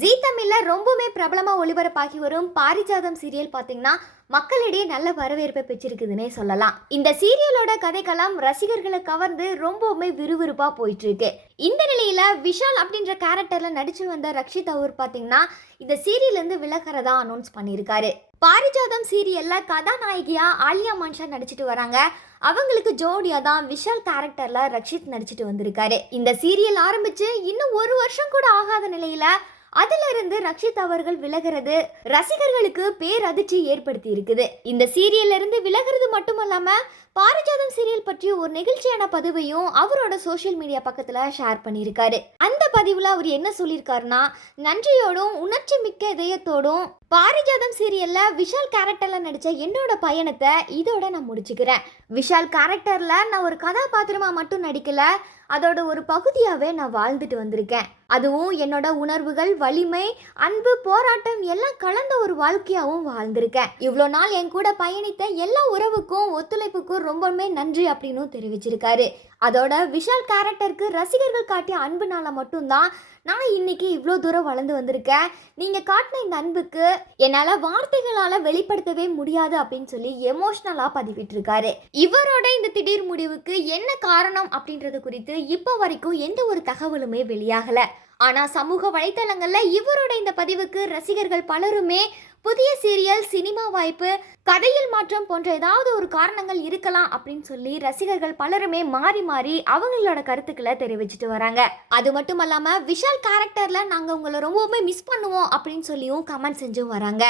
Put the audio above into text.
ஜீ தமிழ்ல ரொம்பவுமே பிரபலமா ஒளிபரப்பாகி வரும் பாரிஜாதம் சீரியல் பாத்தீங்கன்னா மக்களிடையே நல்ல வரவேற்பை பெற்றிருக்குதுன்னே சொல்லலாம். இந்த சீரியலோட கதைக்களம் ரசிகர்களை கவர்ந்து ரொம்பவுமே விறுவிறுப்பா போயிட்டு இருக்கு. இந்த நிலையில விஷால் அப்படின்ற கேரக்டர்ல நடிச்சு வந்த ரக்ஷித் அவர் பாத்தீங்கன்னா இந்த சீரியல்ல இருந்து விலகிறதா அனௌன்ஸ் பண்ணியிருக்காரு. பாரிஜாதம் சீரியல்ல கதாநாயகியா ஆலியா மன்ஷா நடிச்சிட்டு வராங்க. அவங்களுக்கு ஜோடியா தான் விஷால் கேரக்டர்ல ரக்ஷித் நடிச்சிட்டு வந்திருக்காரு. இந்த சீரியல் ஆரம்பிச்சு இன்னும் ஒரு வருஷம் கூட ஆகாத நிலையில அதிலிருந்து ரக்ஷித் அவர்கள் விலகிறது ரசிகர்களுக்கு பேரதிர்ச்சி ஏற்படுத்தி இருக்குது. இந்த சீரியல்ல இருந்து விலகிறது மட்டுமல்லாம பாரிஜாதம் சீரியல் பற்றி ஒரு நெகிழ்ச்சியான பதிவையும் அவரோட சோஷியல் மீடியா பக்கத்துல ஷேர் பண்ணியிருக்காரு. அந்த பதிவுல அவர் என்ன சொல்லியிருக்காருன்னா, நன்றியோடும் உணர்ச்சி மிக்க இதயத்தோடும் பாரிஜாதம் சீரியல்ல விஷால் கேரக்டர்ல நடிச்ச என்னோட பயணத்தை இதோட நான் முடிச்சுக்கிறேன். விஷால் கேரக்டர்ல நான் ஒரு கதாபாத்திரமா மட்டும் நடிக்கல, அதோட ஒரு பகுதியாவே நான் வாழ்ந்துட்டு வந்திருக்கேன். அதுவும் என்னோட உணர்வுகள், வலிமை, அன்பு, போராட்டம் எல்லாம் கலந்த ஒரு வாழ்க்கையாவும் வாழ்ந்திருக்கேன். இவ்வளோ நாள் என் கூட பயணித்த எல்லா உறவுக்கும் ஒத்துழைப்புக்கும் ரொம்பவுமே நன்றி அப்படின்னு தெரிவிச்சிருக்காரு. அதோட விஷால் கேரக்டருக்கு ரசிகர்கள் காட்டிய அன்புனால மட்டும்தான் நான் இன்னைக்கு இவ்வளோ தூரம் வளர்ந்து வந்திருக்கேன். நீங்க காட்டின இந்த அன்புக்கு என்னால வார்த்தைகளால வெளிப்படுத்தவே முடியாது அப்படின்னு சொல்லி எமோஷனலா பதிவிட்டிருக்காரு. இவரோட இந்த திடீர் முடிவுக்கு என்ன காரணம் அப்படின்றது குறித்து இப்போ வரைக்கும் எந்த ஒரு தகவலுமே வெளியாகல. ஆனா சமூக வலைத்தளங்கள்ல இவரோட இந்த பதிவுக்கு ரசிகர்கள் பலருமே புதிய சீரியல், சினிமா வாய்ப்பு, கதையில் மாற்றம் போன்ற ஏதாவது ஒரு காரணங்கள் இருக்கலாம் அப்படின்னு சொல்லி ரசிகர்கள் பலருமே மாறி மாறி அவங்களோட கருத்துக்களை தெரிவிச்சுட்டு வராங்க. அது மட்டும் இல்லாம விஷால் கேரக்டர்ல நாங்க உங்களை ரொம்பவுமே மிஸ் பண்ணுவோம் அப்படின்னு சொல்லியும் கமெண்ட் செஞ்சும் வராங்க.